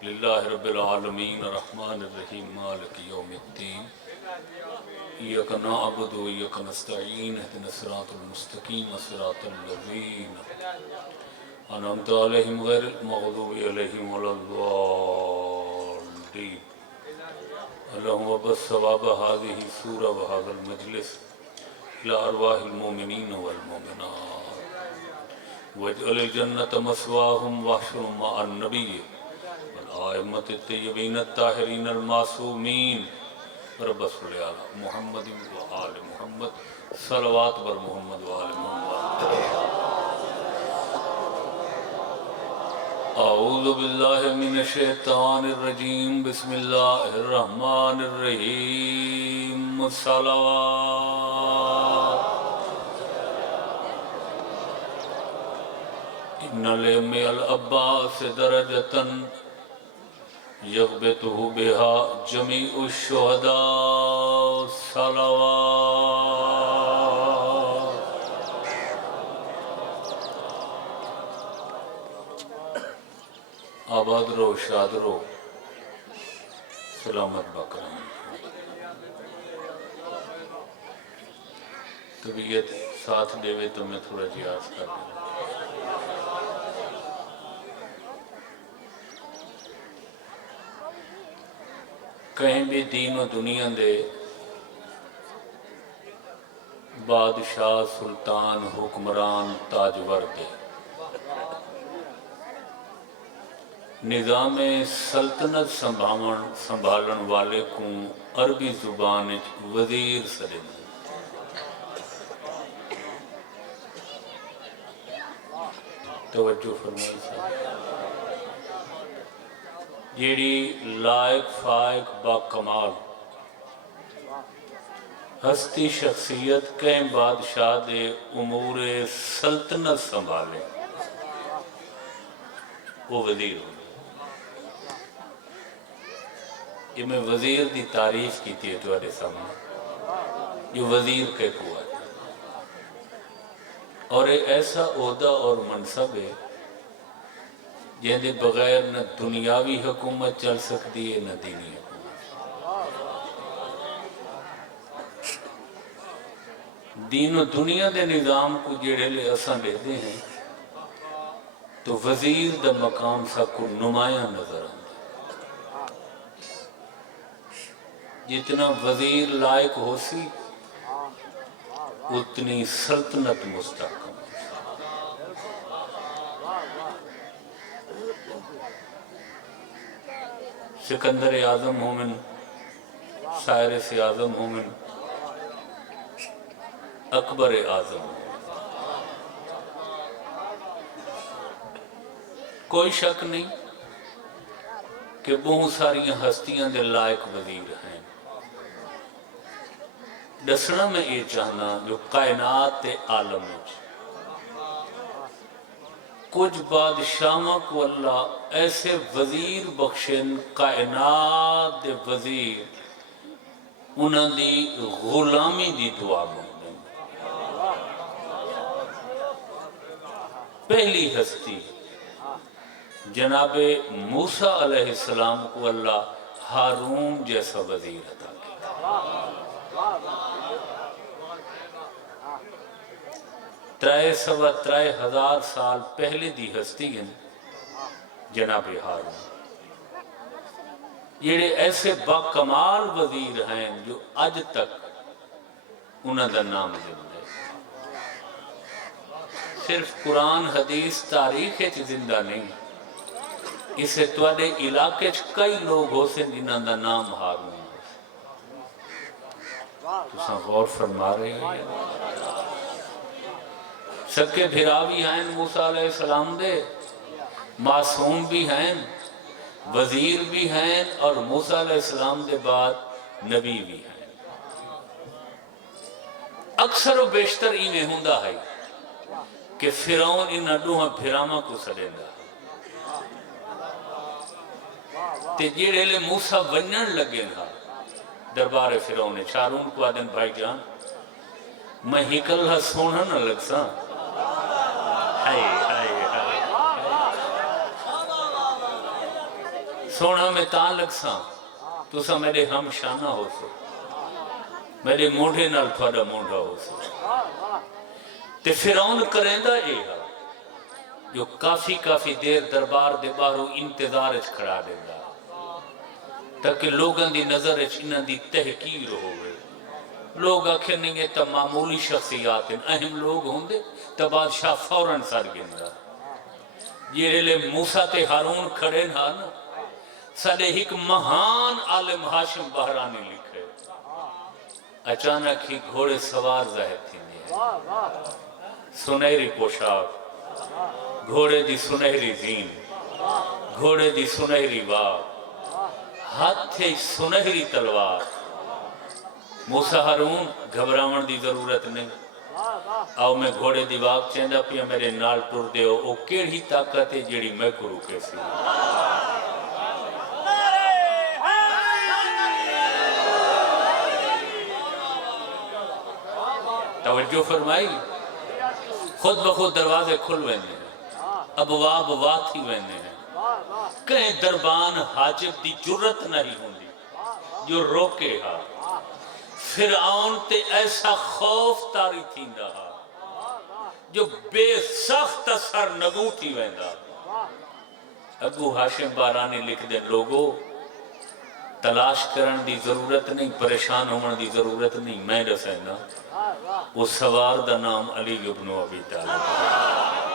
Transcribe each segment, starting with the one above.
للہ رب العالمین الرحمن الرحیم مالک یوم الدین ایاک نعبد و ایاک نستعین اہدنا الصراط المستقیم صراط الذین انعمت علیہم غیر المغضوب علیہم ولا الضالین اللہم بس ثواب هذه السورة وهذا المجلس إلى أرواح المؤمنين والمؤمنات واجعل الجنة مثواهم واحشرهم مع النبي والآئمة الطيبين الطاهرين المعصومين رب صل على محمد وآل محمد صلوات بر محمد وآل محمد اعوذ باللہ من الشیطان الرجیم بسم اللہ الرحمن الرحیم صلوات ان لم العباس درجة یغبطہ بہا جمیع الشہداء صلوات آباد رو شاد رو سلامت بکرم طبیعت ساتھ دیوے تو میں تھوڑا جیاز کر دوں کہیں بھی دین و دنیا دے بادشاہ سلطان حکمران تاجور دے نظام سلطنت سنبھالن والے کو عربی زبان وزیر سدے توجہ فرمائی صاحب جیڑی لائق فائق با کمال ہستی شخصیت کہیں بادشاہ دے امور سلطنت سنبھالے وہ وزیر ہو یہ میں وزیر دی تعریف کی تھی تمہارے سامنے یہ وزیر کے قوت اور ایک ایسا عہدہ اور منصب ہے جہاں بغیر نہ دنیاوی حکومت چل سکتی ہے نہ دینی حکومت دین و دنیا دے نظام کو جڑے لے اساں لیتے ہیں تو وزیر دا مقام سا کو نمایاں نظر آتا جتنا وزیر لائق ہو سی اتنی سلطنت مستحکم سکندر اعظم مومن سائرس اعظم مومن اکبر اعظم کوئی شک نہیں کہ بہت ساری ہستیاں دے لائق وزیر ہیں دسنا میں یہ چاہنا جو کائنات عالم ہے کچھ بادشاہوں کو اللہ ایسے وزیر بخشن کائنات دے وزیر انہاں دی غلامی دی دعا مانگیں پہلی ہستی جناب موسیٰ علیہ السلام کو اللہ ہارون جیسا وزیر عطا کیا ترائے ہزار سال پہلے دی ہستی ہیں جناب ہارون یہ ایسے باکمال وزیر ہیں جو آج تک انہاں دا نام زندہ ہے صرف قرآن حدیث تاریخ زندہ نہیں اسے توڑے علاقے کئی لوگ ہو سے جنہاں دا نام ہارون ہے تو ساں غور فرما رہے ہیں سکے بھراوی ہیں موسیٰ علیہ السلام دے معصوم بھی ہیں وزیر بھی ہیں اور موسیٰ علیہ السلام دے بعد نبی بھی ہیں اکثر و بیشتر انہیں ہوندہ ہے کہ فرعون انہاں دوہاں بھراما کو سڑیندہ تے جیڑے لے موسیٰ ونن لگے نا دربار فرعون شارون کو آدن بھائی جان میں ہکل ہاں سونا نہ لگ سا سونا میں تاں لگ ساں تسا میرے ہم شانہ ہو سو میرے موڑے نال تھوڑا موڑا ہو سو تے فرعون کریندا اے ہا جو کافی دیر دربار دے باہروں انتظار اچ کھڑا دیندا تاکہ لوگاں دی نظر اچ انہاں دی تحقیر ہوئے لوگ آکھیں گے تا معمولی شخصیات اہم لوگ ہوں دے تا بادشاہ فوراً سر گندا یہ لے موسیٰ تے ہارون کھڑے نا سارے ایک مہان عالم ہاشم بحرانی لکھے اچانک ہی گھوڑے سوار ظاہر تھی سنہری پوشاک گھوڑے دی سنہری زین گھوڑے دی سنہری واہ ہاتھے سنہری تلوار موسیٰ ہارون گھبراون دی ضرورت نہیں آؤ میں گھوڑے دی واق چیندہ پیا میرے نال ٹر دے ہو او کیڑی طاقت ہے جیڑی میں کو روکے سی توجہ فرمائی خود بخود دروازے کھل ویندے ہیں ابواب واتی ویندے ہیں کہیں دربان حاجب دی جرت نہیں ہوندی جو روکے ہا فرعون تے ایسا خوف تاری تھین رہا جو بے سخت سر نگو تھی ویندہ ابو ہاشم بارانی لکھ دیں لوگوں تلاش کرن دی ضرورت نہیں پریشان ہونے دی ضرورت نہیں میں رسینا وہ سوار دا نام علی ابن ابی طالب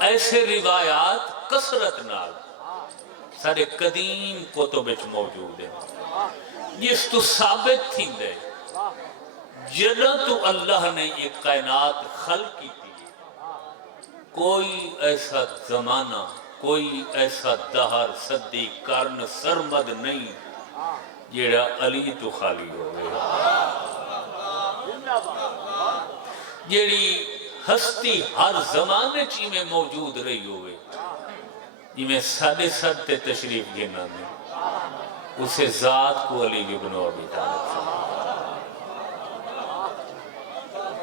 ایسے روایات کثرت نال سارے قدیم کتبچ موجود ہیں جس تو ثابت تھی دے جنہ تو اللہ نے یہ کائنات خلق کی تھی کوئی ایسا زمانہ کوئی ایسا دہر صدی کرن سرمد نہیں جیڑا علی تو خالی ہوئے جیڑی ہستی ہر زمانے چی میں موجود رہی ہوئے جی میں سادے تے تشریف گینا میں اسے ذات کو علی ابن ابی طالب سے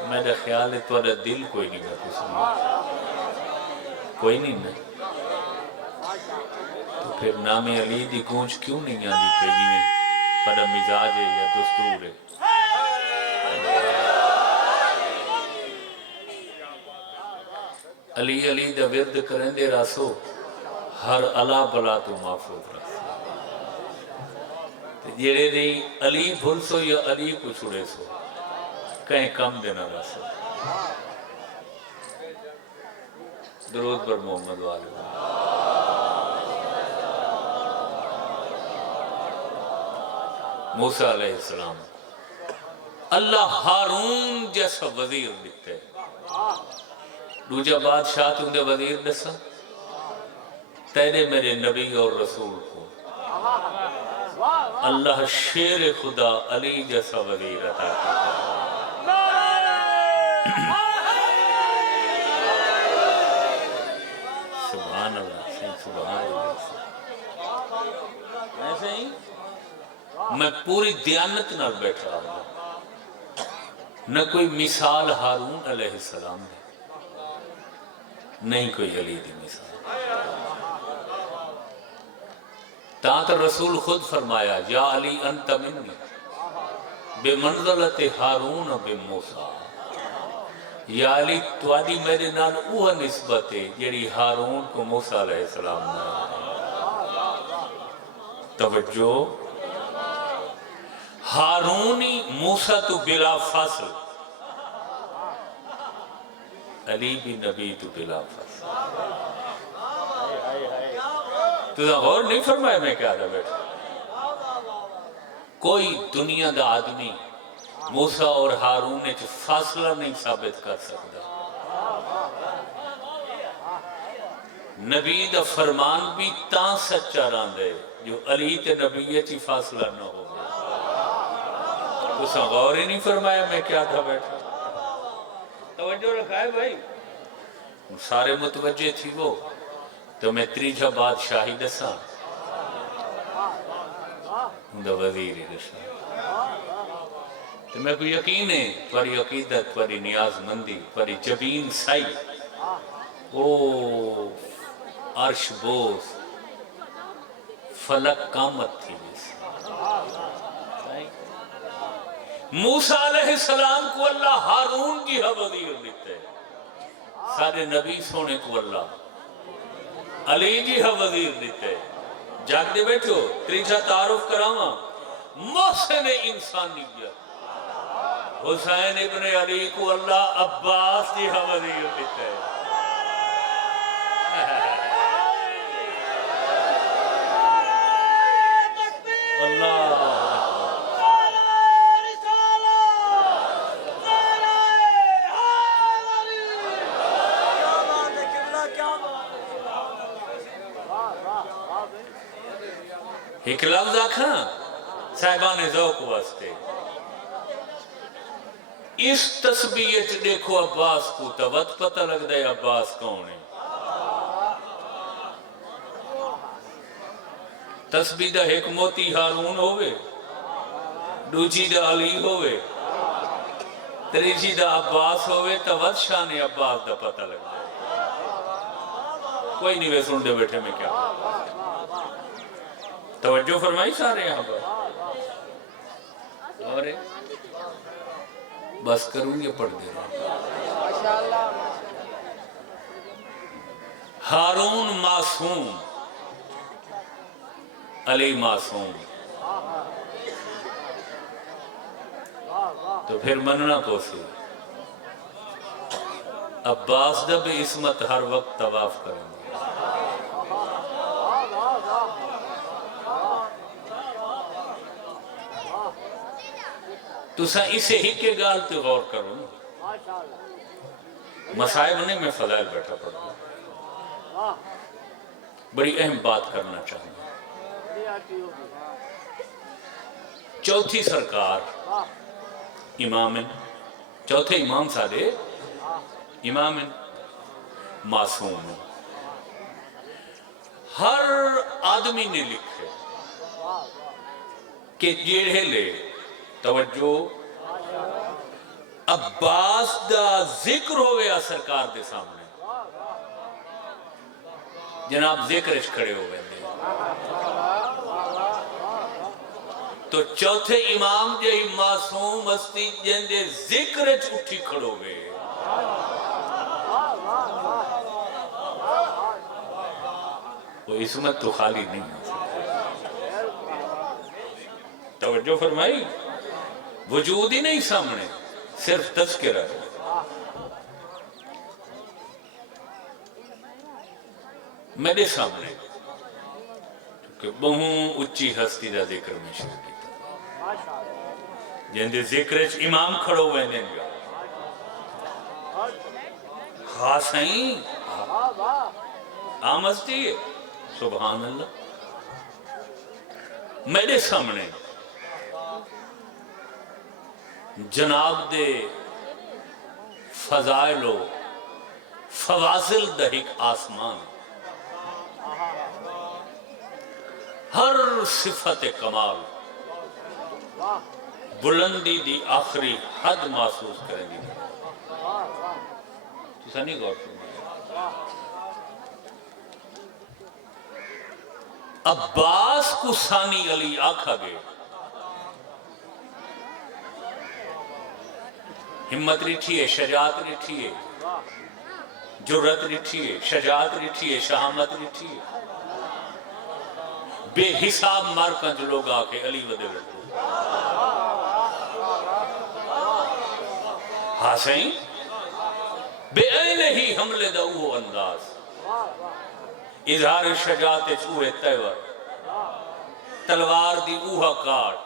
میرا خیال ہے تو دل کوئی نہیں ہے کس میں کوئی نہیں نا تو پھر نام علی دی گونج کیوں نہیں آدھی پہ جی میں پڑا مزاج ہے یا دستور ہے علی علی دا ورد کریں دے راسو ہر علا بلا تو محفوظ رکھ جیڑے نہیں علی بھول سو یا علی کو چھوڑے سو کہیں کم دینا راسو درود پر محمد والے موسیٰ علیہ السلام اللہ ہارون جیسا وزیر دکھتے دوجہ بادشاہ تم نے وزیر دسا تیرے میرے نبی اور رسول کو اللہ شیر خدا علی جیسا وزیر عطا کرتا سبحان اللہ سبحان اللہ ایسے ہی میں پوری دیانت نہ بیٹھا ہوں نہ کوئی مثال ہارون علیہ السلام ہے نہیں کوئی علی دی مثال تاں رسول خود فرمایا یا علی انت منی بے منزلت ہارون بے موسیٰ یا علی توادی میرے نال اوہ نسبت ہے جیڑی ہارون کو موسیٰ علیہ السلام نے توجہ ہارونی موسیٰ تو بلا فاصل علی بھی نبی تو بلا فاصل تو غور نہیں فرمایا میں کیا تھا بیٹھا کوئی دنیا دا آدمی موسیٰ اور ہارون نے فاصلہ نہیں ثابت کر سکتا نبی دا فرمان بھی تاں سچا راندے جو علی تے نبی چی فاصلہ نہ ہو تو غور ہی نہیں فرمایا میں کیا تھا بیٹھا توجہ رکھا ہے بھائی سارے متوجہ تھی وہ تو میں تریجہ بادشاہی دسا دا وزیری دسا تو میں کو یقین ہے تھوڑی عقیدت، تھوڑی نیاز مندی، تھوڑی جبین سائی او عرش بوس فلک قامت تھی جیسے۔ موسیٰ علیہ السلام کو اللہ ہارون کی وزیر دیتے ہیں، سارے نبی سونے کو اللہ علی جی وزیر دیتے ہیں۔ جاگ دے بیٹھو تریجہ تعارف کراما محسن انسانیت حسین ابن علی کو اللہ عباس جی وزیر دیتے ہیں۔ اللہ ایک لفظ آکھاں صاحبان ذوق واسطے، اس تسبیح دیکھو عباس کو توت پتہ لگ دے عباس کون ہے۔ تسبیح دا ایک موتی ہارون ہوئے، دوجی دا علی ہوئے، تریجی دا عباس ہوئے، توت شان عباس دا پتہ لگ دے۔ کوئی نہیں وے سن دے بیٹھے میں کیا توجہ فرمائی سارے یہاں پر اور بس کروں یہ پڑھ دے رہا۔ ہارون معصوم، علی معصوم، تو پھر مننا پوسی عباس دا بھی عصمت ہر وقت طواف کریں گے۔ تو سا اسے ہی کے گال تے غور کرو نا، مسائب نے میں فضائل بیٹھا پڑھا، بڑی اہم بات کرنا چاہوں۔ چوتھی سرکار امام، چوتھے امام سارے امام معصوم، ہر آدمی نے لکھے کہ جیڑے لے توجہ عباس دا ذکر ہوئے سرکار دے سامنے، جناب ذکرش کھڑے ہوئے دے تو چوتھے امام جے معصوم مستی جن دے ذکرش اٹھی کھڑو ہوئے۔ وہ عصمت تو خالی نہیں ہے، توجہ فرمائی، وجود ہی نہیں سامنے، صرف تذکرہ ہے۔ میرے سامنے کہ بہوں اچھی ہستی دا ذکر میں شروع کیتا، جن دے ذکرچ امام کھڑو ہوئے دیں گا، خاصیں آمزتی ہے، سبحان اللہ۔ میرے سامنے جناب دے فضائل و فواصل دہک آسمان، ہر صفت کمال بلندی دی آخری حد محسوس کریں گی۔ تو نہیں غور کریں، عباس کو ثانی علی آکھا گئے، ہمت رٹھیے، شجاعت رٹھیے، جرت رٹھیے، شجاعت رٹھیے، شہامت رٹھیے، بے حساب مارکن جو لوگ آکے علی ودے رکھو حسین بے این ہی حملے دا اوہ انداز، اظہار شجاعت چوہے تیور، تلوار دی اوہا کاٹ،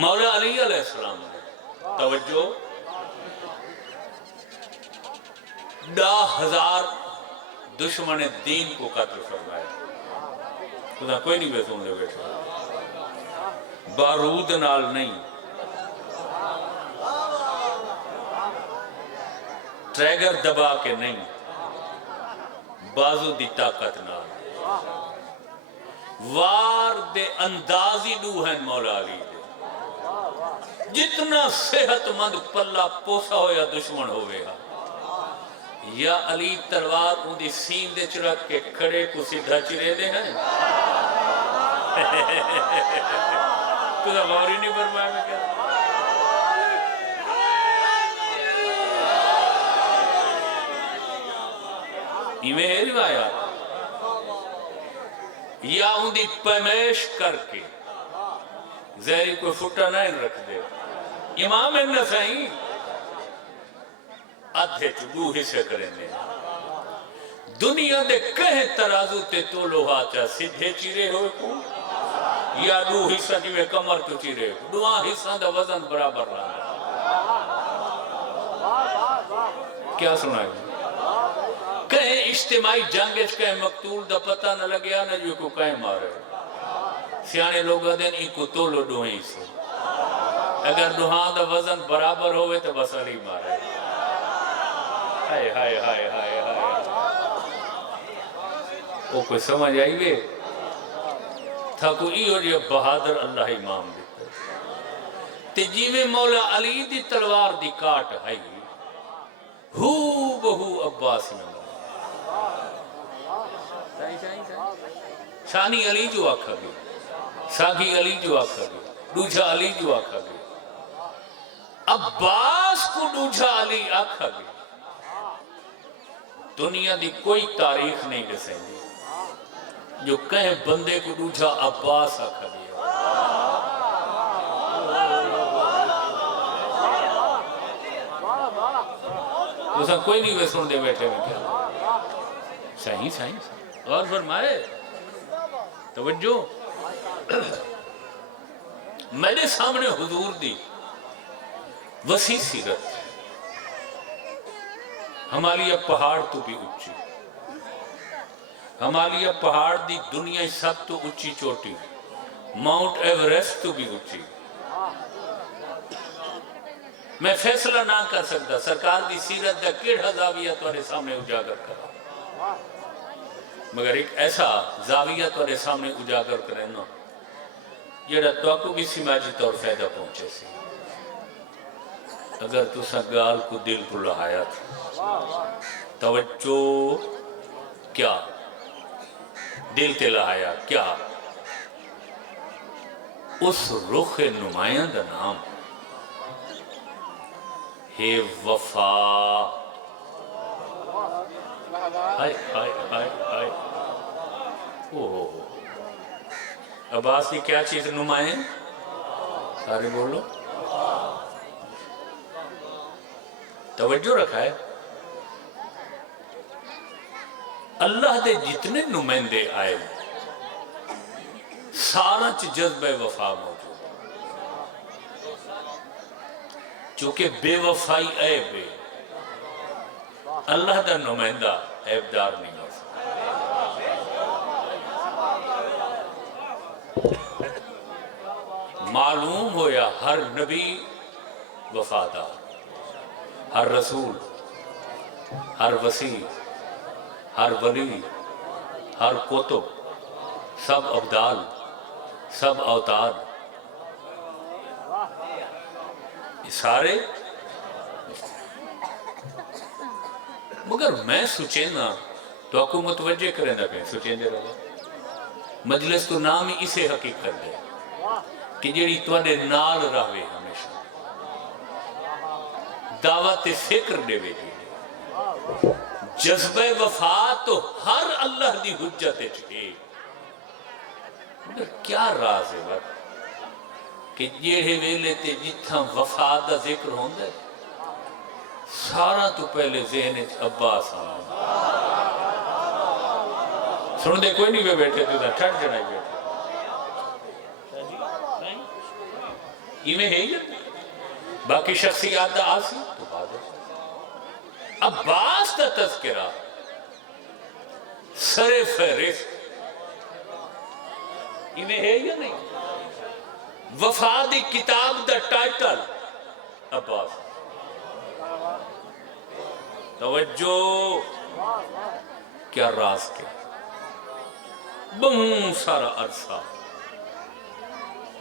مولا علی علیہ السلام نے توجہ 10,000 دشمن دین کو قتل فرمایا، خدا کوئی نہیں بیسوں دے بیٹھا، بارود نال نہیں، ٹریگر دبا کے نہیں، بازو دی طاقت نال، وار دے اندازی دو ہیں مولا علی دے جتنا صحت مند پلہ پوسا ہو یا دشمن ہوئے گا یا علی تلوار ان دی سین دے چرک کے کھڑے کو سیدھا چرے دے ہیں تو دا غوری نہیں فرمایا میں کیا ایمیں ہے روایات یا ان دی پیمیش کر کے زہری کوئی فٹا نہیں رکھ دے امام النسائی آدھے چدو حصے کریں دے دنیا دے کہیں ترازو تے تو لوہا چاہ سدھے چیرے ہوئے کو یا دو حصہ جوے کمر تو چیرے ہو دو حصہ دا وزن برابر رہا کیا سنائے کہیں اجتماعی جنگش کہیں مقتول دا پتہ نہ لگیا نہ جو کو کہیں مارے سیانے لوگ دن ایک کو تولو دوہیں سے اگر دوہاں دا وزن برابر ہوئے تو بس علی مارے ہائے ہائے ہائے ہائے ہائے وہ کوئی سمجھ آئی گئے تھا کوئی اور یہ بہادر اللہ امام دیتا تجیوے مولا علی دی تلوار دی کاٹ ہے ہو بہو عباس نمبر شانی علی جو آکھا گئے ساگی علی جو آکھا گئے دوجھا علی جو آکھا گئے عباس کو دوجھا علی آکھا گئے دنیا دی کوئی تاریخ نہیں دسیں گے جو کہیں بندے کو دوجھا عباس آکھا گئے دوسرا کوئی نہیں وہ سن دے بیٹھے میں کیا صحیح صحیح اور فرمائے توجہ میرے سامنے حضور دی وسیع سیرت ہمالیہ پہاڑ تو بھی اچھی ہمالیہ پہاڑ دی دنیا سب تو اچھی چوٹی ماؤنٹ ایوریسٹ تو بھی اچھی میں فیصلہ نہ کر سکتا سرکار دی سیرت دا کیڑا زاویہ تمہارے سامنے اجاگر کرا مگر ایک ایسا زاویہ تمہارے سامنے اجاگر کرنا جڑا تو کو بھی سماجی طور فائدہ پہنچے سی اگر تو سنگال کو دل کو لہایا تھا توجہ کیا دل تے لہایا کیا اس رخ نمائیں دا نام ہے وفا ہائے ہائے ہائے ہائے عباس کی کیا چیز نمائیں سارے بولو توجہ رکھا ہے اللہ دے جتنے نمائندے آئے سارا جذبہ وفا موجود چونکہ بے وفائی عیب ہے اللہ دا نمائندہ عیبدار نہیں ہو سکتا معلوم ہو یا ہر نبی وفادار ہر رسول ہر وسیع ہر ولی ہر کتب سب ابدال سب اوتاد سارے مگر میں سوچیں نا تو آپ کو متوجہ کریں نا پہ سوچیں دے رہا مجلس تو نام ہی اسے حقیقت دے کہ جیڑی توڑے نال رہوے ہمیشہ دعوت فکر دے وے جی جذبہ وفا تو ہر اللہ دی حجت چھے مگر کیا راز ہے وقت کہ جیڑے ویلے تے جتھا وفا دا ذکر ہوں دے سارا تو پہلے ذہن عباس آنا سن دے کوئی نہیں بے بیٹھے تو دا ٹھٹ جنائی بیٹھے ایمیں ہے یہ باقی شخصیات دا آسی تو بات ہے عباس دا تذکرہ سر فہرست ایمیں ہے یا نہیں وفادی کتاب دا ٹائٹل عباس توجہ کیا راز کے بہت سارا عرصہ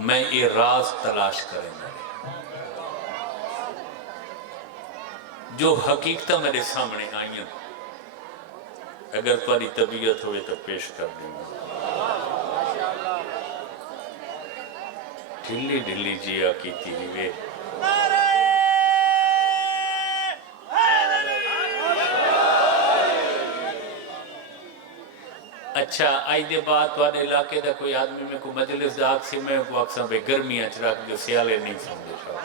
میں یہ راز تلاش کریں گا جو حقیقت میرے سامنے آئی ہیں، اگر تاری طبیعت ہوئے تو پیش کر دیں گا۔ ڈھلی ڈھلی جیا کی تیوے اچھا آئی دے بعد توڑے علاقے دا کوئی آدمی میں کوئی مجلس دا آگ سے میں کو اکساں بے گرمی اچراک جو سیالے نہیں سمجھے شاہ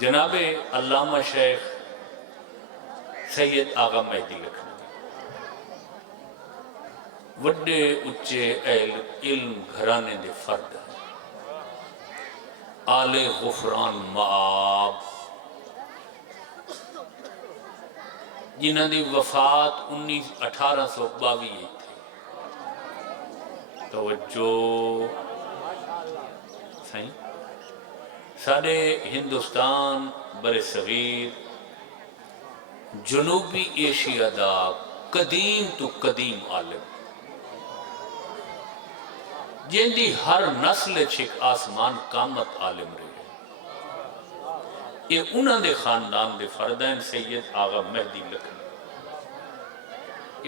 جناب علامہ شیخ سید آغا مہدی لکھنوی وڈے اچے علم گھرانے دے فرد ہیں، آل غفران معاب، جنہاں دی وفات 1822 تھی۔ توجہ صحیح سارے ہندوستان بر صغیر جنوبی ایشیا دا قدیم تو قدیم عالم جن دی ہر نسل چھک آسمان قامت عالم رہے یہ انہاں دے خاندان دے فردین سید آغا مہدی لکھنوی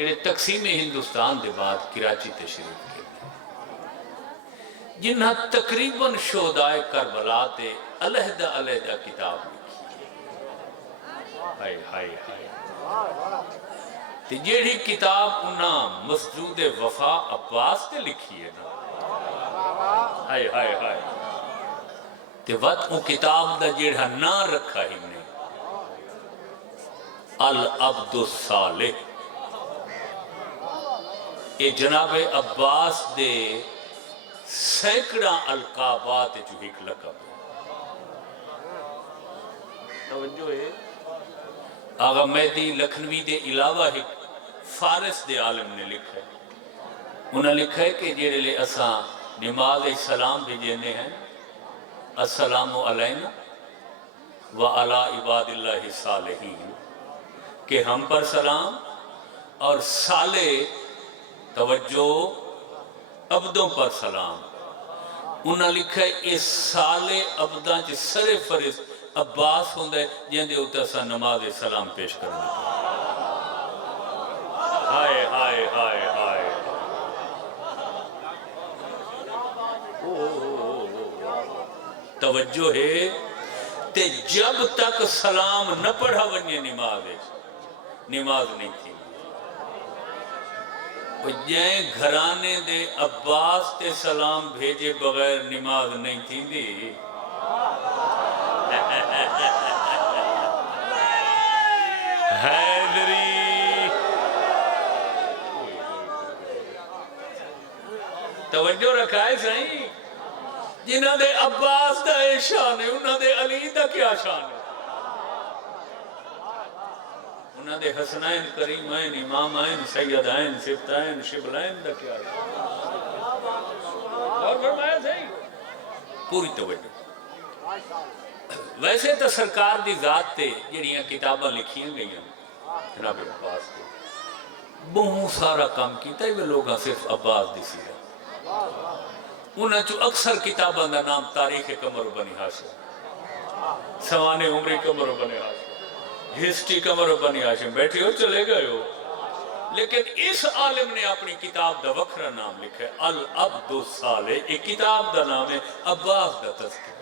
یہ تقسیم ہندوستان دے بعد کراچی تشریف کے جنہاں تقریباً شہدائے کربلا تے علیحدہ علیحدہ کتاب لکھی ہائے ہائے ہائے تے جیڑی کتاب انہاں مسجود وفا عباس تے لکھی ہے نا ہائے ہائے ہائے تے وقت وہ کتاب دا جیڑا نا رکھا ہی نے العبد الصالح یہ جناب عباس دے سینکڑا القابات جو ایک لقب توجہ ہے آغا مہدی لکھنوی دے علاوہ ایک فارس دے عالم نے لکھا ہے انہاں لکھا ہے کہ جیڑے لے اساں نماز سلام بھی جینے ہیں السلام علینا وعلی عباد اللہ الصالحین کہ ہم پر سلام اور صالح توجہ عبدوں پر سلام انہاں لکھا ہے اس صالح عبداں چھ سر فرض عباس ہوندہ ہے جن دے اتر سا نماز سلام پیش کرنے ہائے ہائے ہائے ہائے توجہ ہے تے جب تک سلام نہ پڑھا ونیے نماز نہیں تھی جائیں گھرانے دے عباس تے سلام بھیجے بغیر نماز نہیں تھی دی حیدری توجہ رکھا ہے صحیح جنہاں دے عباس دا اے شان ہے انہاں دے علی دا کیا شان ہے انہاں دے حسنین کریمین امامین سیدین سبتین شبلین دا کیا شان اور فرمایا صحیح پوری توجہ ویسے تو سرکار دی ذات تے جڑیاں کتاباں لکھیاں گئی ہیں جناب عباس تے بہت سارا کام کیتا ہے وہ لوگاں صرف عباس دی سی انہاں چو اکثر کتاباں دا نام تاریخ قمر بنی ہاشم سوانح عمری قمر بنی ہاشم ہسٹری قمر بنی ہاشم بیٹھے ہو چلے گئے ہو لیکن اس عالم نے اپنی کتاب دا وکھرا نام لکھا ہے العبد الصالح ایک کتاب دا نام ہے عباس دا تذکرہ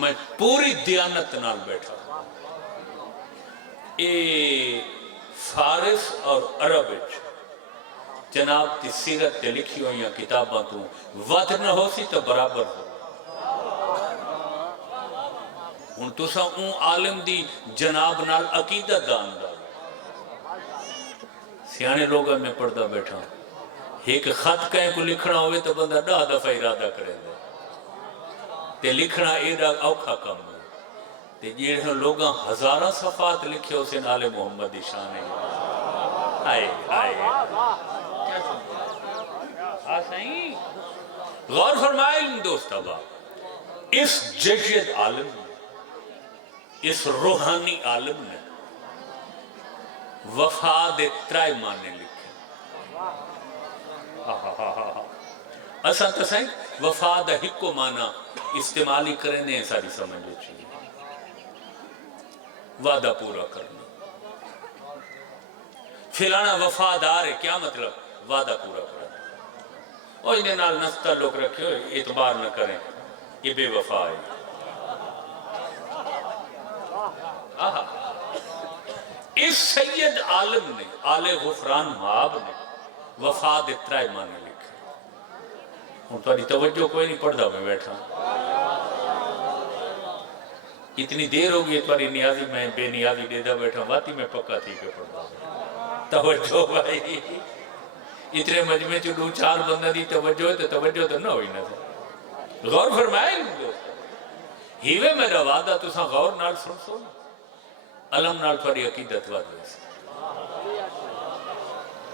میں پوری دیانت نال بیٹھا اے فارس اور عرب جناب تی سیرت تے لکھی ہوئی ہیں کتاباں تو ود نہ ہو سی تو برابر ہو ان تو سا اون عالم دی جناب نال عقیدت دان دا سیانے لوگوں میں پڑھتا بیٹھا ایک خط کہیں کو لکھنا ہوئے تو بندہ 10 دفعہ ارادہ کرے دے تے لکھنا ایڈا اوکھا کم ہے تے جیڑے لوگاں ہزارہ صفات لکھے اسے نال محمد دی شان ہے آئے آئے کیا سن صحیح غور فرمائے دوست ابا اس ججد عالم نے اس روحانی عالم نے وفا دے ترائے معنی لکھے اساں تو سائیں وفا دا ہکو معنی استعمالی کرنے ساری سمجھو چاہیے وعدہ پورا کرنا فلانا وفادار ہے کیا مطلب وعدہ پورا کرنا اور انہیں نال نستا لوگ رکھے ہوئے اعتبار نہ کریں یہ بے وفا ہے اس سید عالم نے آل غفران مآب نے وفا دے ترائے معنی لکھے ہوں تاری توجہ کوئی نہیں پڑھتا میں بیٹھا اتنی دیر ہو گئی تاری نیازی میں بے نیازی دیدہ بیٹھا واتی میں پکا تھی کہ پڑھتا توجہ بھائی اتنے مجمع چو دو چار بندہ دی توجہ ہے تو توجہ تو نہ ہوئی نہ تھا غور فرمائے ہیوے میرا وعدہ تو ساں غور نال سن سو علم نال تھوڑی عقیدت وعدہ سے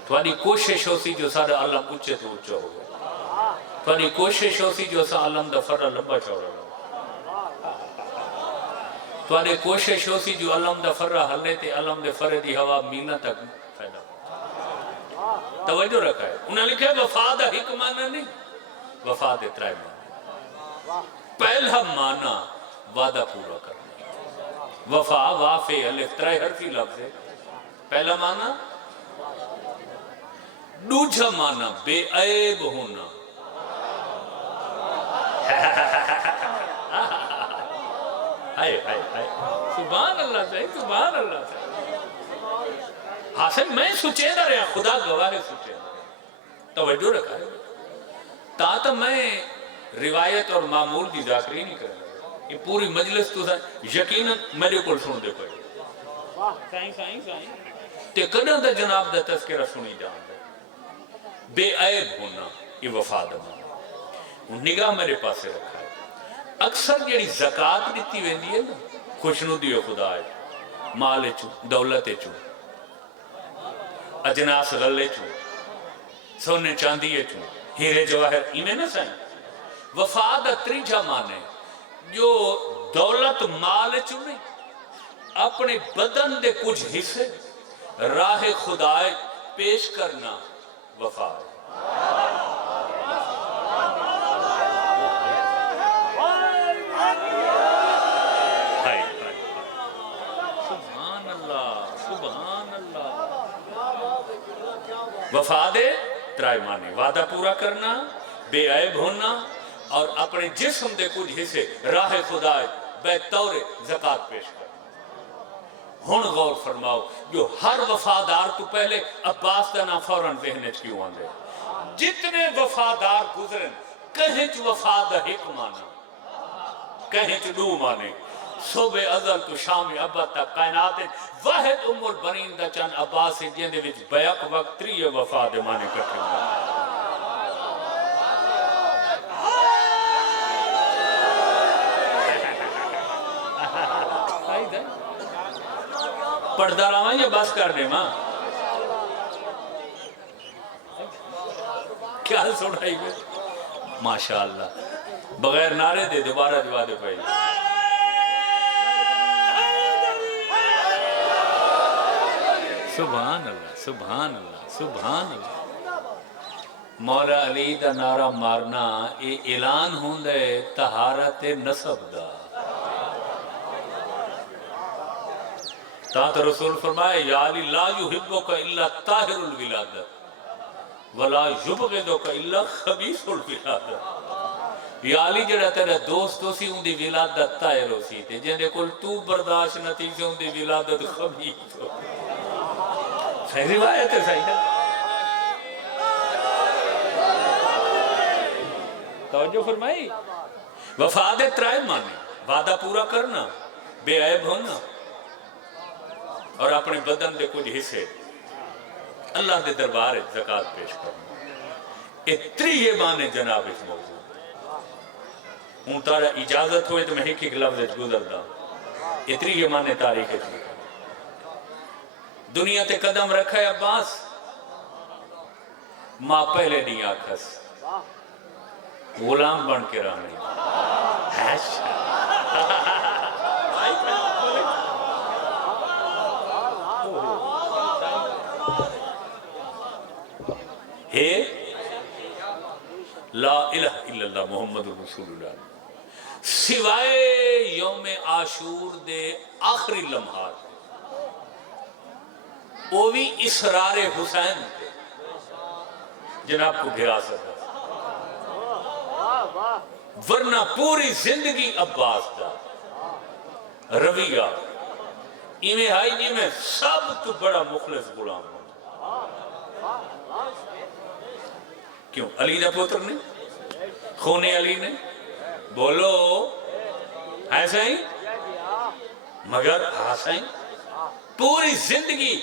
تھوڑی کوشش ہو سی جو سارا علم اچھے تو اچھا ہوگا تھوڑی کوشش ہو سی جو سا علم دا فرہ لمبا چوڑا ہوگا تھوڑی کوشش ہو سی جو علم دا فرہ حلے تے علم دے فرہ دی ہوا میلہ تک پیدا توجہ رکھا ہے انہوں نے لکھا ہے وفا دا ہک معنی نہیں وفا دے ترائے معنی پہلا معنی وعدہ پورا کرنا وفا وافے الف ترائے حرفی لفظ ہے پہلا معنی دوجھا معنی بے عیب ہونا سبحان اللہ سے سبحان اللہ سے حاصل میں سوچے نہ رہا خدا گوارے سوچے توجہ رکھا ہے تا میں روایت اور معمول کی ذاکری نہیں کرنا یہ پوری مجلس تو یقیناً میرے کو سن دے پڑے تے کدھا دا جناب دا تذکرہ سنی جان دے بے عیب ہونا یہ وفا دا مانا نگاہ میرے پاس سے رکھا ہے اکثر جیڑی زکاة دیتی ویندی ہے نا خوشنو دیو خدا ہے مال چو دولت چو اجناس غلے چو سونے چاندی چو ہیرے جواہر ایمیں نہ سائیں وفا دا تریجہ مانے جو دولت مال چو نہیں اپنے بدن دے کچھ حصے راہ خدا پیش کرنا وفا ہے وفا دے ترائے معنی وعدہ پورا کرنا بے عیب ہونا اور اپنے جسم دے کچھ حصے راہ خدا بے طور زکاة پیش کرنا ہن غور فرماؤ جو ہر وفادار تو پہلے عباس دا نام فوراں ذہن چ کیوں آندے جتنے وفادار گزرن کہیں چ وفا دا ہک معنی کہیں چ دو معنی صبح ازل تو شام ابد تک کائنات واحد ام البنین دا چند عباس جیندے وچ بیک وقت تری وفا دے معنی کٹھے پڑھدا رہاں یا بس کر دے ماں کیا سنائی گئے ماشاءاللہ بغیر نعرے دے دوبارہ جواب دے پہلے سبحان اللہ سبحان اللہ سبحان اللہ مولا علی دا نعرہ مارنا یہ اعلان ہوندے طہارت نسب دا تاں رسول فرمائے یا علی لا یحبک الا طاہر الولادت ولا یبغضک الا خبیث الولادت یا علی جڑا تیرا دوست ہو سی ان دی ولادت طاہر ہو سی تے جن دے کول تو برداشت نہ تھی سی ان دی ولادت خبیث ہو صحیح روایت ہے صحیح ہے توجہ فرمائی وفا دے ترائے معنی وعدہ پورا کرنا بے عیب ہونا اور اپنے بدن دے کچھ حصے اللہ دے دربار زکاة پیش کرنا اتری یہ معنی جناب اس موضوع ہوں تارا اجازت ہوئے تو میں ایک لفظ گزر دا اتری یہ مانے تاریخ اتنی دنیا تے قدم رکھا ہے عباس ماں پہلے نہیں آکھس غلام بن کے رہنے ہے لا الہ الا اللہ محمد رسول اللہ سوائے یوم عاشور دے آخری لمحات وہ بھی اسرار حسین جناب کو گھرا سکتا ورنہ پوری زندگی عباس دا رویہ ایمیں ہائی جی میں سب تو بڑا مخلص غلام ہوں کیوں علی دا پوتر نے خون علی نے بولو ایسا ہی مگر ایسا ہی پوری زندگی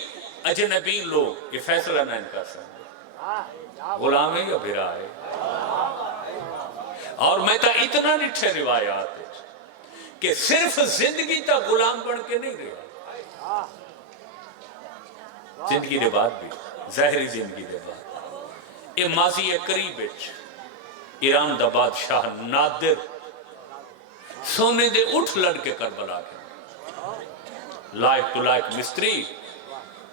اجنبی لوگ یہ فیصلہ نہیں کر سکتے غلام ہے یا بھرا ہے اور میں تا اتنا نٹھے روایات ہے کہ صرف زندگی تا غلام بن کے نہیں رہا زندگی دے بعد بھی ظاہری زندگی دے بعد یہ ماضی قریب ایران دا بادشاہ نادر سونے دے اٹھ لڑ کے کربلا کے لائق تو لائق مستری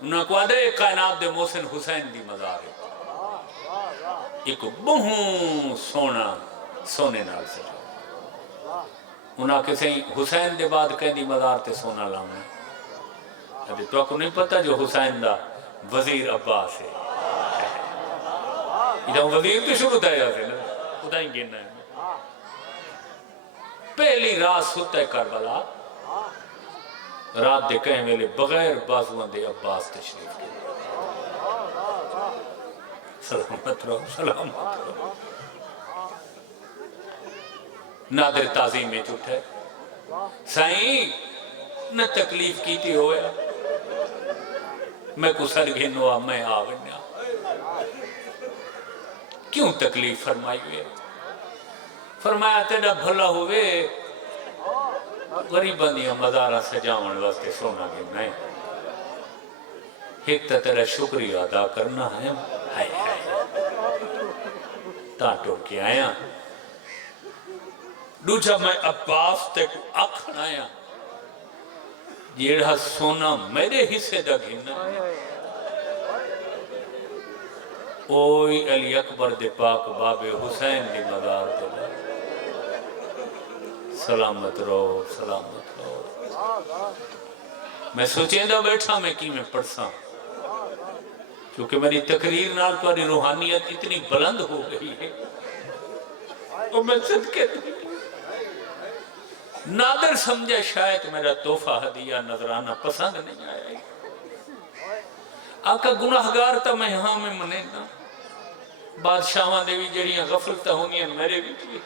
انہاں کو آدھے کائنات دے محسن حسین دی مزار ہے ایک بہوں سونا سونے نال سے انہاں کسی حسین دے بعد کہیں دی مزار تے سونا لاؤں ابھی تو آپ کو نہیں پتا جو حسین دا وزیر عباس ہے یہ وزیر تو شروع تھا جاتے نا خدا ہی گننا ہے پہلی رات ستا ہے کربلا رات دے کہیں میلے بغیر بازوان دے عباس تشریف کے سلامت رہو سلامت رہو نادر تعظیم میں چھوٹے سائیں نہ تکلیف کیتی ہوئے میں کو سر گھنوا میں آگنیا کیوں تکلیف فرمائی ہوئے فرمایا تیرا بھلا ہوئے غریبان دیا مزارہ سجاون واسطے سونا گھننا ہے ایک تا تیرا شکریہ ادا کرنا ہے ہائے ہائے تاٹو کیا آیا دوجہ میں عباس تے کو اکھن آیا جیڑا سونا میرے حصے دا گھننا اوئی علی اکبر دے پاک باب حسین دی مزار دے سلامت رہو سلامت رہو میں سوچیں دا بیٹھا میں کی میں پڑھسا کیونکہ میری تقریر نال پر روحانیت اتنی بلند ہو گئی ہے اور میں صدقے نادر سمجھے شاید میرا تحفہ ہدیہ نظرانہ پسند نہیں آیا آقا گناہگار تا میں یہاں میں منینا بادشاہاں دے بھی جڑیاں غفلتہ ہونی ہیں میرے بھی تھی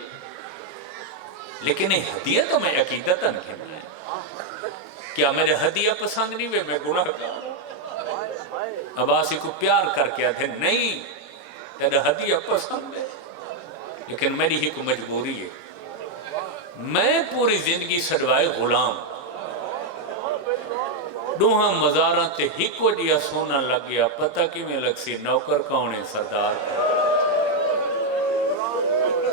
لیکن یہ ہدیہ تو میں عقیدتاً کہنا ہے کیا میرے ہدیہ پسند نہیں ہوئے میں گناہگار عباسی کو پیار کر کے آدھے نہیں تیرا ہدیہ پسند ہے لیکن میری ہی کو مجبوری ہے میں پوری زندگی سڑوائے غلام دوہاں مزاراں تے ہی کو دیا سونا لگ گیا پتہ کی میں لگ سی نوکر کونے سردار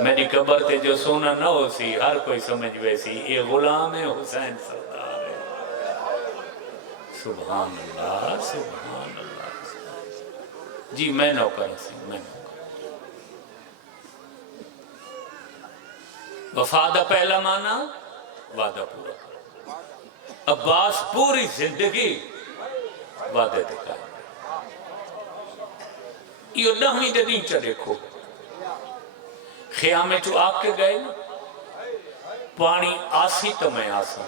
میری قبر تے جو سونا نہ ہو سی ہر کوئی سمجھ ویسی یہ غلام ہے حسین سردار ہے سبحان اللہ سبحان اللہ جی میں نوکر سی میں نوکر وفادہ پہلا مانا وعدہ پورا کر عباس پوری زندگی وعدے دکھائے یہ نہویں دے نیچہ دیکھو خیامے جو آپ کے گئے پانی آسی تو میں آسا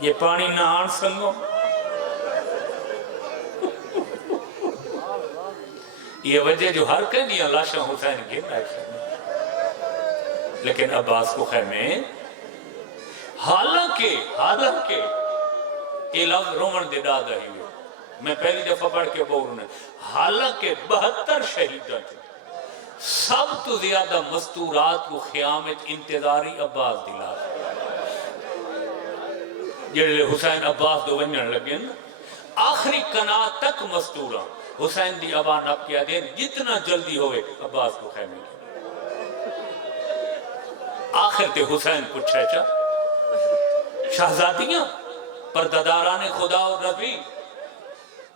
یہ پانی نہ آن سنگو یہ وجہ جو ہر کہیں دیا لاشاں حسین گر رہے لیکن عباس کو خیمے حالانکہ یہ لفظ رومن دے ڈا دہی ہوئے میں پہلی دفعہ پڑھ کے بولنے حالانکہ 72 شہیدہ تھے سب تو زیادہ مستورات کو خیامت انتظاری عباس دلا جڑے حسین عباس دو ونجن لگے نا آخری قناعت تک مستورا حسین دی آبان اب کیا دیں جتنا جلدی ہوئے عباس کو خیمے کی آخر تے حسین پوچھے چا شہزادیاں پرداداران خدا اور نبی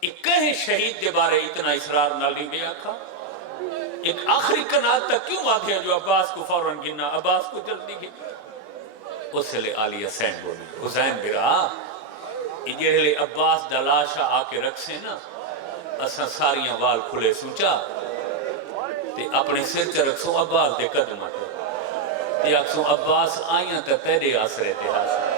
ایک کہیں شہید دے بارے اتنا اصرار نہ لی گیا تھا ایک آخری قناعت تک کیوں آدھیا جو عباس کو فوراً گنا عباس کو جلدی گنا اس لئے آلی حسین بولی حسین برا یہ لئے عباس دلاشا آکے رکھ سے نا اساں ساریاں وال کھلے سوچا تے اپنے سر چا رکھ سو عباس دے قدم آتا تے اکسوں عباس آئیاں تا تیرے آسرے تے حاصل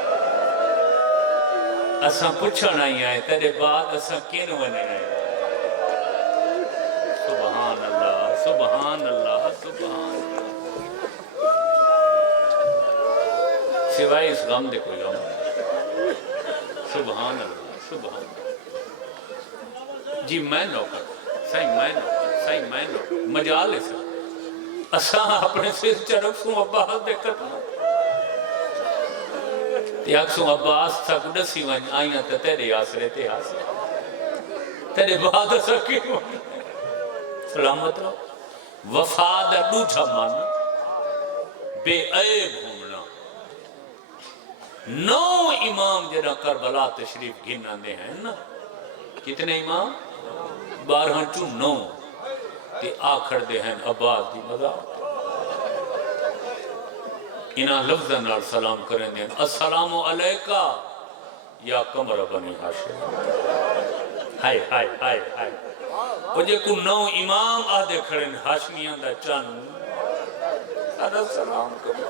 اساں پچھن آئی آئے تیرے بعد اساں کین ونے آئے سبحان اللہ سبحان اللہ سبحان اللہ سوائے اس غم دے کوئی غم سبحان اللہ سبحان اللہ جی میں نوکر صحیح میں نوکر مجال ہے اساں اپنے سر چرک سوں عباس دے کرنا تے اکسوں عباس تھا کڈسی ون آئیاں تے تیرے آسرے تے آسرے تیرے بعد اساں کی سلامت رہو وفاد ڈوٹھا مانا بے عیب ہونا نو امام جنہ کربلا تشریف گھننا دے ہیں نا کتنے امام 12 چون 9 تے آکھر دے ہیں عباس دی مذاق انہاں لفظاً نال سلام کریں دیں السلام علیکہ یا قمر بنی ہاشم ہائے ہائے ہائے ہائے وجہ کو 9 امام آدھے کھڑے ہاشمیاں دا چان ادھا سلام کریں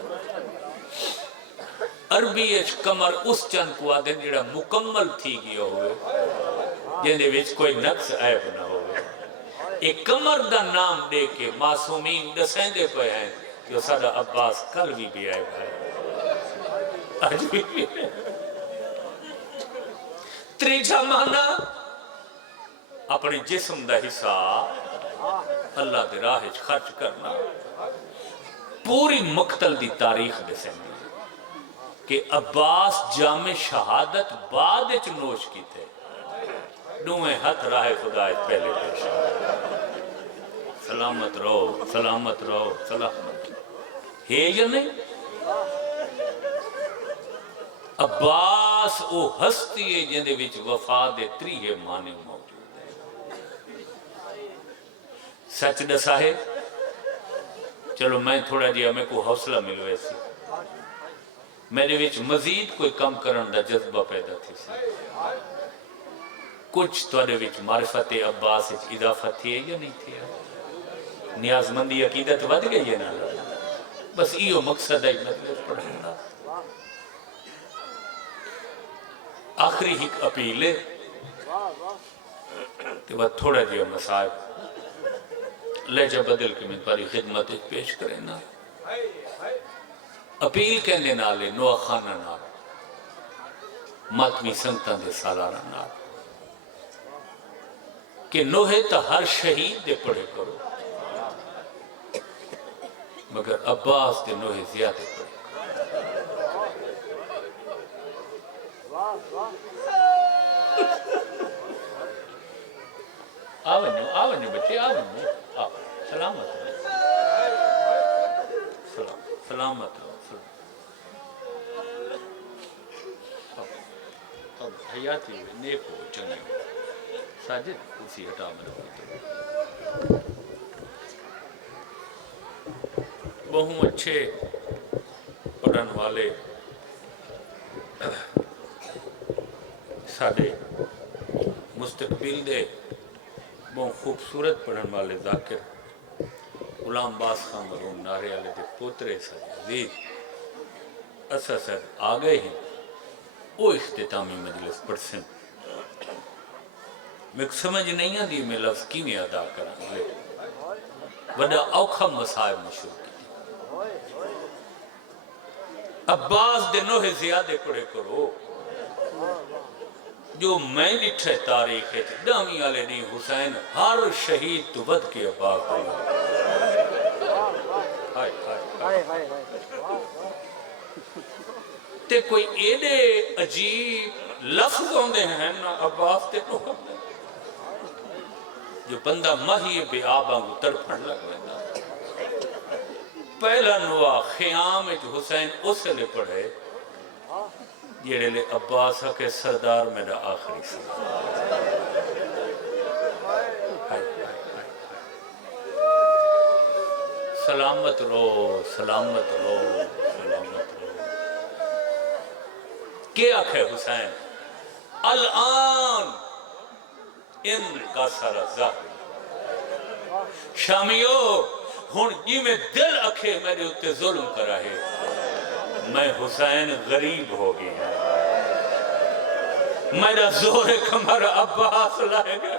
عربی اچھ کمر اس چند کو آدھے جڑا مکمل تھی گیا ہوئے جندے وچ کوئی نقص عیب نہ ہوئے ایک کمر دا نام دے کے معصومین دسیں دے پہ ہیں کہ سادہ عباس کل بھی عیب ہے آج بھی ہے تریجہ مانا اپنے جسم دا حصہ اللہ دے راہ خرچ کرنا پوری مقتل دی تاریخ دسیں دی کہ عباس جامع شہادت بعد اچ نوش کی تھے نویں ہاتھ راہ خدا پہلے پیش سلامت رہو سلامت رہو سلامت ہے یا نہیں عباس او ہستی ہے جندے وچ وفاد تریہ معنی موجود ہے سچ دسا ہے چلو میں تھوڑا جی ہمیں کو حوصلہ ملو ایسی میرے وچ مزید کوئی کم کرن دا جذبہ پیدا تھی سی کچھ توڑے وچ معرفت عباس اضافہ تھی ہے یا نہیں تھی ہے نیاز مندی عقیدت ود گئی ہے نا بس ایو مقصد ہے مطلب پڑھنا آخری ہی اپیل ہے کہ وہ تھوڑا جی مسائب لہجہ بدل کے میں پاری خدمت پیش کریں نا اپیل کہنے نالے نوہ خانہ نال ماتمی سنگتان دے سالارہ نال کہ نوہے تا ہر شہید دے پڑھے کرو مگر عباس دے نوہے زیادہ پڑھے آونیو بچے آونیو سلامت رہو سلامت رہو اب حیاتی ہوئے نیک ہو چنے ہو ساجد اسی ہٹا میں رکھو بہت اچھے پڑھن والے سادے مستقبل دے بہت خوبصورت پڑھن والے ذاکر غلام باس خان مرحوم نارے والے دے پوترے سارے عزیز اسا صاحب آ گئے ہیں وہ اختتامی مجلس پڑھسن میں سمجھ نہیں آتی میں لفظ کی میں ادا کروں گے وڈا اوکھا مسائب مشہور کی عباس دے نوہ زیادہ پڑھے کرو جو میں لٹھے تاریخ ہے دامی والے نہیں حسین ہر شہید تو ود کے عباس دے تے کوئی ایڈے عجیب لفظ ہوندے ہیں نا عباس تے نوح دے جو بندہ ماہی بے آباں کو تڑپن لگ ویندا پہلا نوح خیام حسین اس لے پڑھے جیڑے لے عباس کے سردار میرا آخری سردار سلامت رو سلامت رو سلامت رو کیا آکھے حسین الان ان کا سارا ظاہر شامیو ہن جی میں دل اکھے میرے اتے ظلم کرا ہے میں حسین غریب ہو گیا میرا زور کمر عباس لائے گا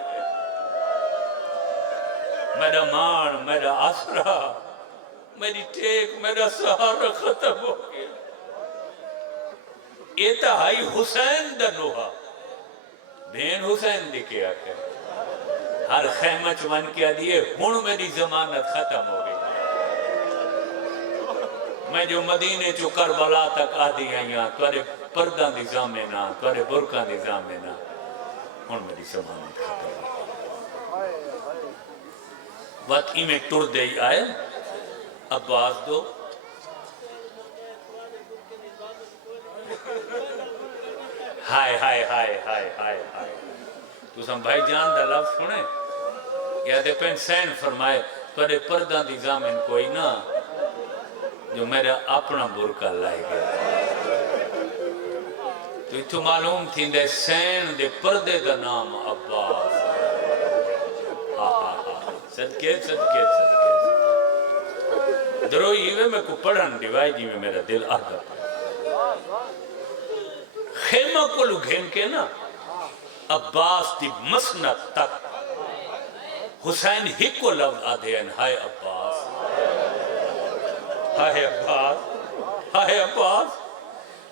میرا مان میرا آسرا میری ٹیک میرا سہارا ختم ہو گیا اتہائی حسین دا نوحہ بین حسین دی کیا کہ ہر خیمہ چوان کیا دیئے ہن میری ضمانت ختم ہو گئی میں جو مدینے چو کربلا تک آدھی آئیاں توارے پردہ دی زامنہ توارے برکہ دی زامنہ ہن میری ضمانت ختم ہو گئی بات میں ٹر دے آئے عباس دو ہائے ہائے ہائے ہائے ہائے ہائے تو سم بھائی جان دا لفظ سنے یاد پین سین فرمائے توڑے پردہ دی زامن کوئی نہ جو میرا اپنا برکہ لائے گیا تو اتو معلوم تھی دے سین دے پردے دا نام عباس صدقے صدقے صدقے دروئی ہیوے میں کو پڑھن دیوائی جی میں میرا دل آگا خیمہ کو لگھین کے نا عباس دی مسنت تک حسین ہی کو لفظ آدھے ہیں ہائے عباس ہائے عباس ہائے عباس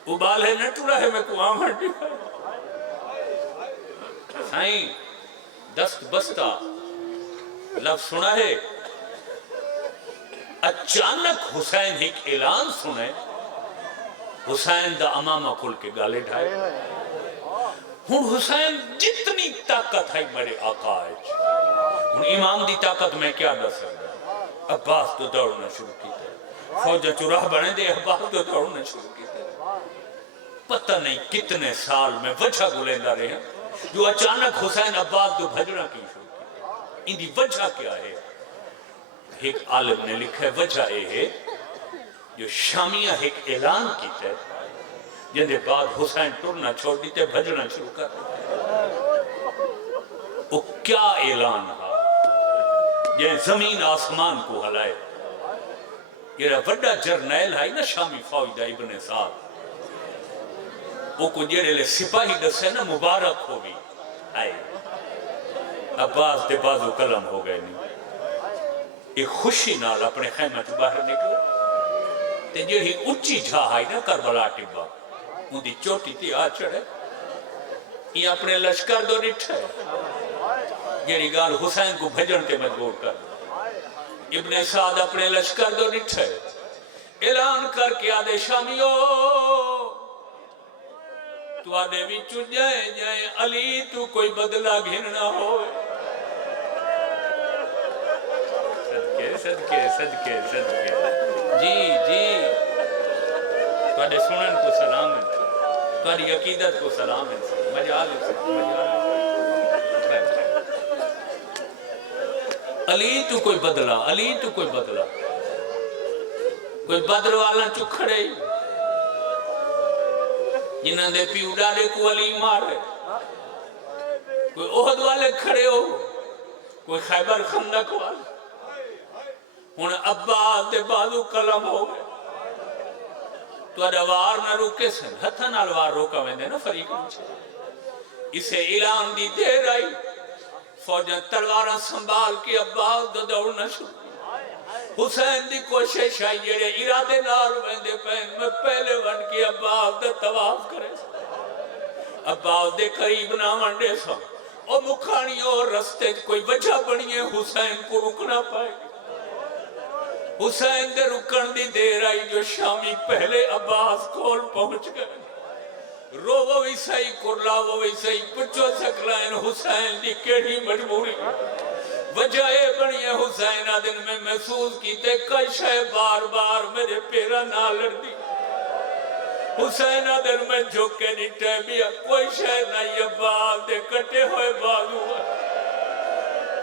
ابالے نٹو رہے میں کو آمن دیوائی سائیں دست بستہ لفظ سنا ہے اچانک حسین ایک اعلان سنے حسین دا امامہ کھل کے گالے ڈھائے ہن حسین جتنی طاقت ہے میرے آقا ہے ہن امام دی طاقت میں کیا دس ہے عباس تو دوڑنا شروع کی تھے فوجہ چراہ بنے دے عباس تو دوڑنا شروع کی تھے پتہ نہیں کتنے سال میں وجہ گلیندہ رہے ہیں جو اچانک حسین عباس تو بھجنا کی شروع کی ان دی وجہ کیا ہے ایک عالم نے لکھا ہے وجہ یہ ہے جو شامیہ ایک اعلان کی تھے جن دے بعد حسین ٹرنا چھوڑ دیتے بھجنا شروع کر دیتے وہ کیا اعلان ہے یہ زمین آسمان کو ہلائے یہ وڈا جرنیل ہے نا شامی فوج دا ابن سعد وہ کو جیڑے لے سپاہی دسے نا مبارک ہو بھی آئے عباس دے بازو قلم ہو گئے نہیں ایک خوشی نال اپنے خیمہ تو باہر نکلے تے جیڑی اچھی جھا آئی نا کربلا ٹبا ان دی چوٹی تھی آ چڑھے یہ اپنے لشکر دو نٹھے جیڑی گال حسین کو بھجن کے مجبور کر ابن سعد اپنے لشکر دو نٹھے اعلان کر کے آدھے شامیو تو آدھے بھی چھ جائے جائے علی تو کوئی بدلہ گھننا ہوئے صدقے صدقے صدقے جی جی تواڈے سنن کو سلام ہے تواڈی عقیدت کو سلام ہے مجال علی تو کوئی بدلا علی تو کوئی بدلا کوئی بدر والا چکھڑے جنہاں دے پیو ڈاڑے کو علی مارے کوئی احد والے کھڑے ہو کوئی خیبر خندق والے ہن عباس دے بازو قلم ہو گئے تو وار نہ روکے سن ہتھاں نال وار روکا ویندے نا فریق نیچے اسے اعلان دی دیر آئی فوجاں تلواراں سنبھال کے عباس دا دوڑنا شروع حسین دی کوشش آئی جڑے ارادے نال ویندے پین میں پہلے ون کے عباس دا طواف کرے عباس دے قریب نہ ونڈے سا اور مکھانی اور رستے کوئی وجہ بنی ہے حسین کو رکنا پائے حسین دے رکن دی دیر آئی جو شامی پہلے عباس کول پہنچ گئے روو بھی صحیح کرلاو بھی صحیح پچھو سکلائن حسین دی کیڑی مجبوری وجہ اے بنی ہے حسین آدن میں محسوس کیتے کئی شے بار بار میرے پیرا نہ لڑ دی حسین آدن میں جھوکے نیٹے بھی کوئی شے نہیں عباس دے کٹے ہوئے بازو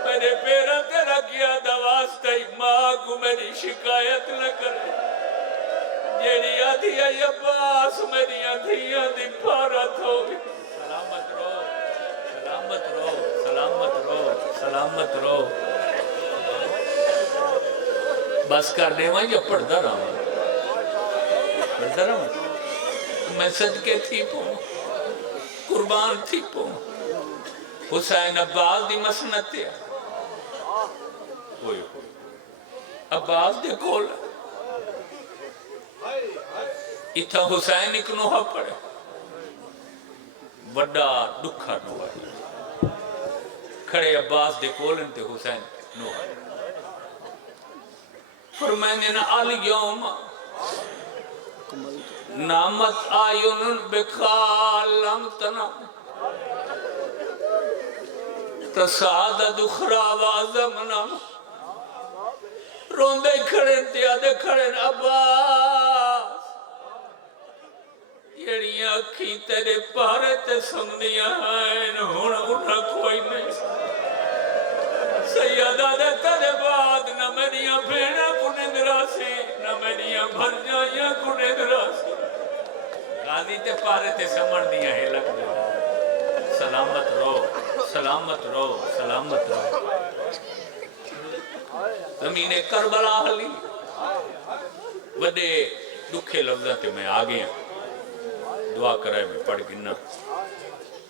میرے پیرا تیرا کیا دواستا ہی ماں کو میری شکایت نہ کرے جیڑی آدھی ہے عباس میری آدھیاں دی پارت ہوگی سلامت رو سلامت رو سلامت رو سلامت رو بس کرنے وہاں یا پڑھتا رہا پڑھتا رہا میں صدقے تھی پوں قربان تھی پوں حسین عباس دی مسنت ہے عباس دے کول اتھا حسین ایک نوحہ پڑے بڑا دکھا نوحہ کھڑے عباس دے کول انتے حسین نوحہ فرمائنے نا الیوم نامت آیون بکالم تنام تسعدد اخرى وعظمنا روندے کھڑے انتیادے کھڑے عباس یڑیاں اکھی تیرے پارے تے سمنیاں ہیں ہونا اٹھا کوئی نہیں سیدہ دے تیرے بعد نہ میریاں بھیڑا کنے دراسی نہ میریاں بھر جائیاں کنے دراسی غازی تے پارے تے سمن دیا ہے لگ دیا سلامت رو سلامت رو سلامت رو زمین کربلا حلی وڈے دکھے لفظاتے میں آگے ہیں دعا کرائے میں پڑھ گنا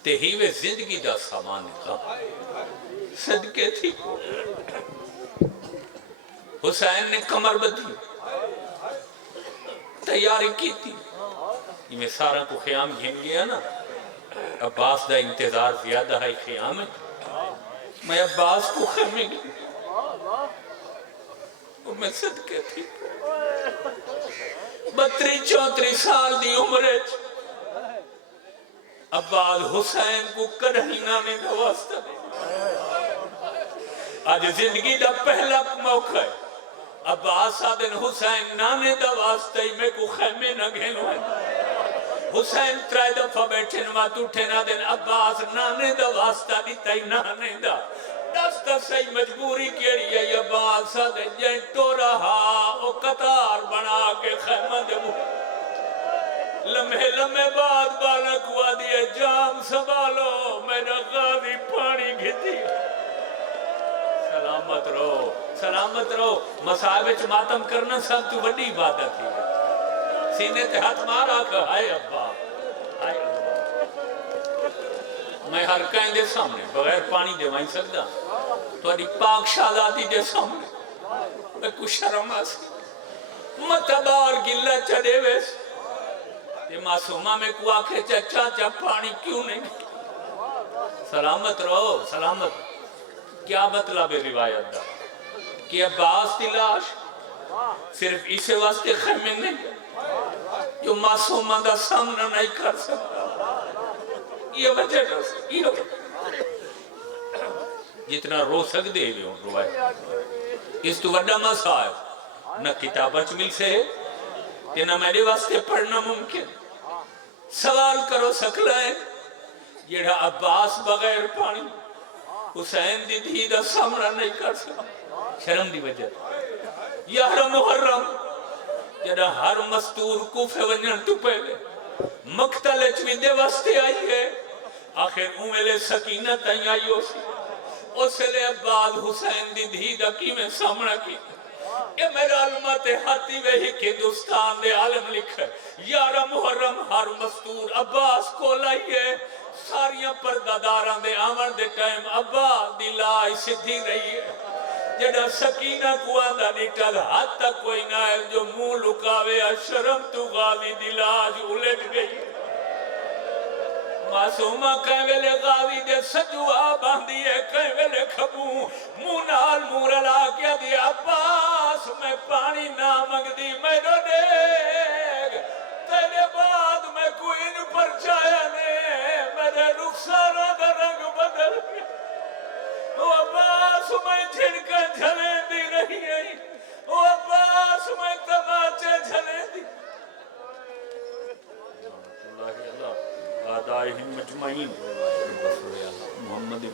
تہیوے زندگی دا سامان تھا صدقے تھی حسین نے کمر بدھی تیاری کی تھی یہ میں سارا کو خیام گھن گیا نا عباس دا انتظار زیادہ ہے خیام ہے میں عباس کو خیمے گی اور میں صدقے تھی 32-34 سال دی عمرے عباس حسین کو کڑھینا نے دواستا دے آج زندگی دا پہلا موقع ہے عباس آدن حسین نانے دواستا ہی میں کو خیمے نہ گھنو ہے حسین ترائی دفعہ بیٹھے نوات اٹھے نہ دن عباس نانے دا واسطہ دیتا ہی نانے دا دستا صحیح مجبوری کیڑی ہے عباس دے جن تو رہا او قطار بنا کے خیمہ دے وہ لمحے لمحے بعد بالا کوا دیئے جام سنبھالو میرا غازی پانی گھتی سلامت رو مصائب ماتم کرنا سب تو بڑی عبادت ہے سینے تے ہاتھ مارا کہ آئے ابا میں ہر کہیں دے سامنے بغیر پانی دے وہیں سکتا تو ادھی پاک شاداتی دے سامنے میں کچھ شرم آسی متبال گلہ چڑے ویس تے معصومہ میں کو آکھے چاچا پانی کیوں نہیں سلامت رہو سلامت کیا مطلب روایت دا کہ عباس دی لاش صرف اسے واسطے خیمے نہیں جو معصومہ دا سامنا نہیں کر سکتا یہ وجہ نہیں جتنا رو سکتے ہیں وہ روایت اس تو وڈا مسائب نہ کتابت مل سے کہ نہ میرے واسطے پڑھنا ممکن سوال کرو سکلائے جیڑا عباس بغیر پانی حسین دی دھی دا سامنا نہیں کر سکتا شرم دی وجہ یار محرم جڑا ہر مستور کوفے ونجن تو پہلے مقتل اچوی دے واسطے آئی ہے آخر اوملے سکینت آئی آئی اسے لے عباد حسین دی دھی دا کی میں سامنا کی یہ میرا علمت ہاتھی وہی کے دوستان دے عالم لکھے یارہ محرم ہر مستور عباس کو لائیے ساریاں پرداداران دے آمر دے ٹائم عباس دی لائی سدھی رہی ہے جڑا سکینہ کو آندہ نٹل حد تک کوئی نہ ہے جو منہ لکاوے شرم تو غازی دی لاج الٹ گئی معصومہ کہیں ویلے غازی دے سجوا باندھی ہے کہیں ویلے کھبو منہ نال منہ رلا کے دی عباس میں پانی نہ منگ دی میں نو دیکھ تیرے بعد میں کوئی ان پر چایا نے میرے رخساروں دا رنگ بدل گیا او عباس میں جھنکا جھلے دی رہی ہے او عباس میں تماچے جھلے دی اللہ آدائہم مجمعین محمد